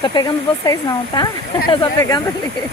Tô pegando vocês não, tá? Eu tô pegando ali.